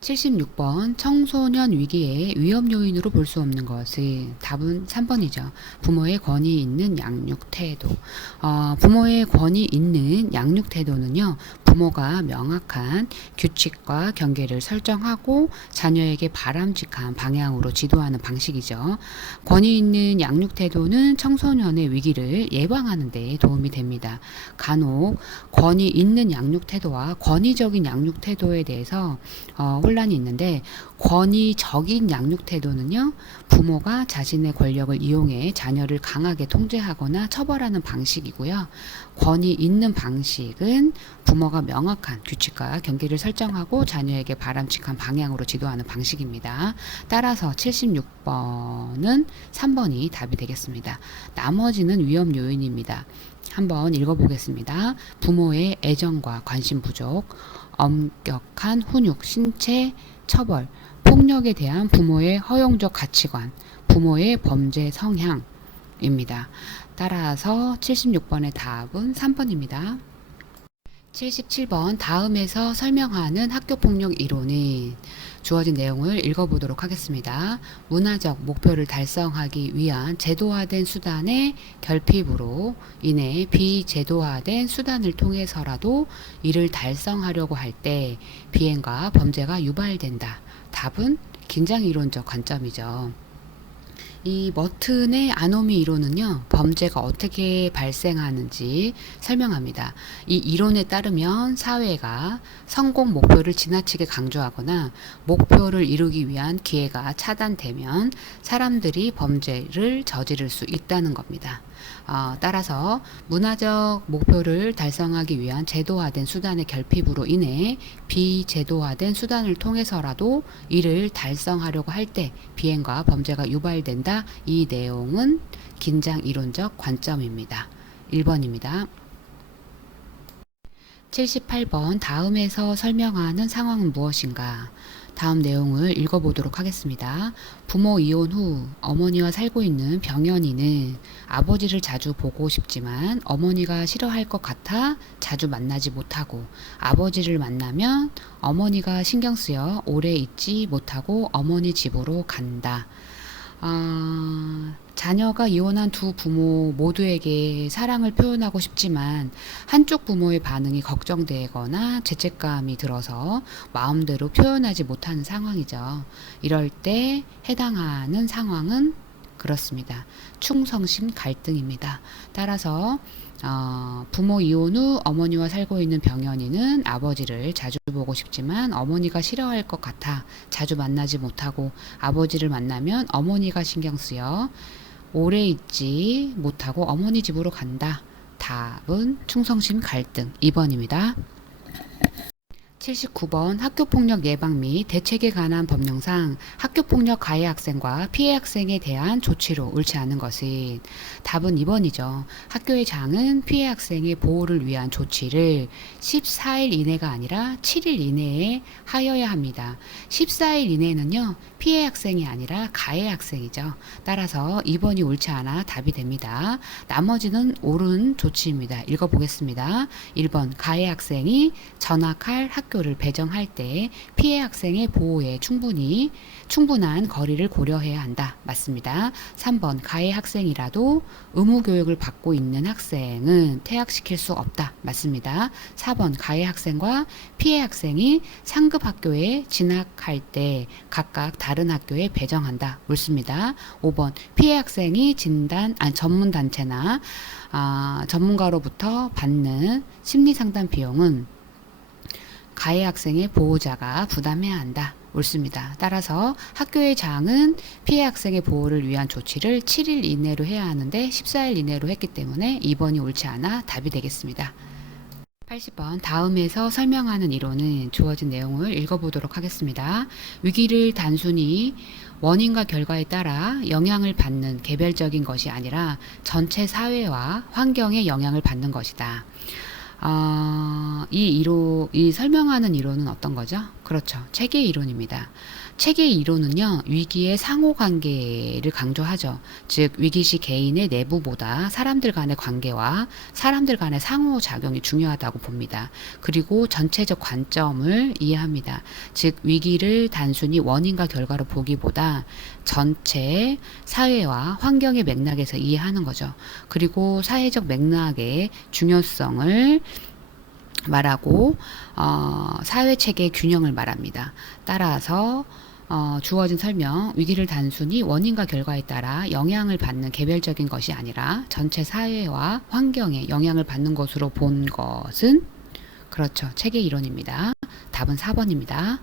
76번 청소년 위기의 위험 요인으로 볼 수 없는 것은 답은 3번이죠. 부모의 권위 있는 양육 태도. 부모의 권위 있는 양육 태도는요. 부모가 명확한 규칙과 경계를 설정하고 자녀에게 바람직한 방향으로 지도하는 방식이죠. 권위 있는 양육 태도는 청소년의 위기를 예방하는 데 도움이 됩니다. 간혹 권위 있는 양육 태도와 권위적인 양육 태도에 대해서 혼란이 있는데, 권위적인 양육 태도는요, 부모가 자신의 권력을 이용해 자녀를 강하게 통제하거나 처벌하는 방식이고요. 권위 있는 방식은 부모가 명확한 규칙과 경계를 설정하고 자녀에게 바람직한 방향으로 지도하는 방식입니다. 따라서 76번은 3번이 답이 되겠습니다. 나머지는 위험 요인입니다. 한번 읽어보겠습니다. 부모의 애정과 관심 부족, 엄격한 훈육, 신체 처벌, 폭력에 대한 부모의 허용적 가치관, 부모의 범죄 성향입니다. 따라서 76번의 답은 3번입니다. 77번 다음에서 설명하는 학교폭력 이론은 주어진 내용을 읽어보도록 하겠습니다. 문화적 목표를 달성하기 위한 제도화된 수단의 결핍으로 인해 비제도화된 수단을 통해서라도 이를 달성하려고 할 때 비행과 범죄가 유발된다. 답은 긴장이론적 관점이죠. 이 머튼의 아노미 이론은요, 범죄가 어떻게 발생하는지 설명합니다. 이 이론에 따르면 사회가 성공 목표를 지나치게 강조하거나 목표를 이루기 위한 기회가 차단되면 사람들이 범죄를 저지를 수 있다는 겁니다. 따라서 문화적 목표를 달성하기 위한 제도화된 수단의 결핍으로 인해 비제도화된 수단을 통해서라도 이를 달성하려고 할 때 비행과 범죄가 유발된다. 이 내용은 긴장 이론적 관점입니다. 1번입니다. 78번 다음에서 설명하는 상황은 무엇인가? 다음 내용을 읽어보도록 하겠습니다. 부모 이혼 후 어머니와 살고 있는 병연이는 아버지를 자주 보고 싶지만 어머니가 싫어할 것 같아 자주 만나지 못하고, 아버지를 만나면 어머니가 신경 쓰여 오래 있지 못하고 어머니 집으로 간다. 자녀가 이혼한 두 부모 모두에게 사랑을 표현하고 싶지만 한쪽 부모의 반응이 걱정되거나 죄책감이 들어서 마음대로 표현하지 못하는 상황이죠. 이럴 때 해당하는 상황은 그렇습니다. 충성심 갈등입니다. 따라서 부모 이혼 후 어머니와 살고 있는 병연이는 아버지를 자주 보고 싶지만 어머니가 싫어할 것 같아 자주 만나지 못하고, 아버지를 만나면 어머니가 신경 쓰여 오래 있지 못하고 어머니 집으로 간다. 답은 충성심 갈등 2번입니다. 79번 학교폭력 예방 및 대책에 관한 법령상 학교폭력 가해 학생과 피해 학생에 대한 조치로 옳지 않은 것은 답은 2번이죠. 학교의 장은 피해 학생의 보호를 위한 조치를 14일 이내가 아니라 7일 이내에 하여야 합니다. 14일 이내는요, 피해 학생이 아니라 가해 학생이죠. 따라서 2번이 옳지 않아 답이 됩니다. 나머지는 옳은 조치입니다. 읽어보겠습니다. 1번 가해 학생이 전학할 학교를 배정할 때 피해 학생의 보호에 충분한 거리를 고려해야 한다. 맞습니다. 3번 가해 학생이라도 의무 교육을 받고 있는 학생은 퇴학시킬 수 없다. 맞습니다. 4번 가해 학생과 피해 학생이 상급 학교에 진학할 때 각각 다른 학교에 배정한다. 옳습니다. 5번 피해 학생이 전문 단체나 전문가로부터 받는 심리 상담 비용은 가해 학생의 보호자가 부담해야 한다. 옳습니다. 따라서 학교의 장은 피해 학생의 보호를 위한 조치를 7일 이내로 해야 하는데 14일 이내로 했기 때문에 2번이 옳지 않아 답이 되겠습니다. 80번 다음에서 설명하는 이론은 주어진 내용을 읽어보도록 하겠습니다. 위기를 단순히 원인과 결과에 따라 영향을 받는 개별적인 것이 아니라 전체 사회와 환경에 영향을 받는 것이다. 이 설명하는 이론은 어떤 거죠? 그렇죠. 체계 이론입니다. 체계 이론은요, 위기의 상호 관계를 강조하죠. 즉, 위기시 개인의 내부보다 사람들 간의 관계와 사람들 간의 상호작용이 중요하다고 봅니다. 그리고 전체적 관점을 이해합니다. 즉, 위기를 단순히 원인과 결과로 보기보다 전체 사회와 환경의 맥락에서 이해하는 거죠. 그리고 사회적 맥락의 중요성을 말하고 사회 체계의 균형을 말합니다. 따라서 주어진 설명, 위기를 단순히 원인과 결과에 따라 영향을 받는 개별적인 것이 아니라 전체 사회와 환경에 영향을 받는 것으로 본 것은 그렇죠. 체계 이론입니다. 답은 4번입니다.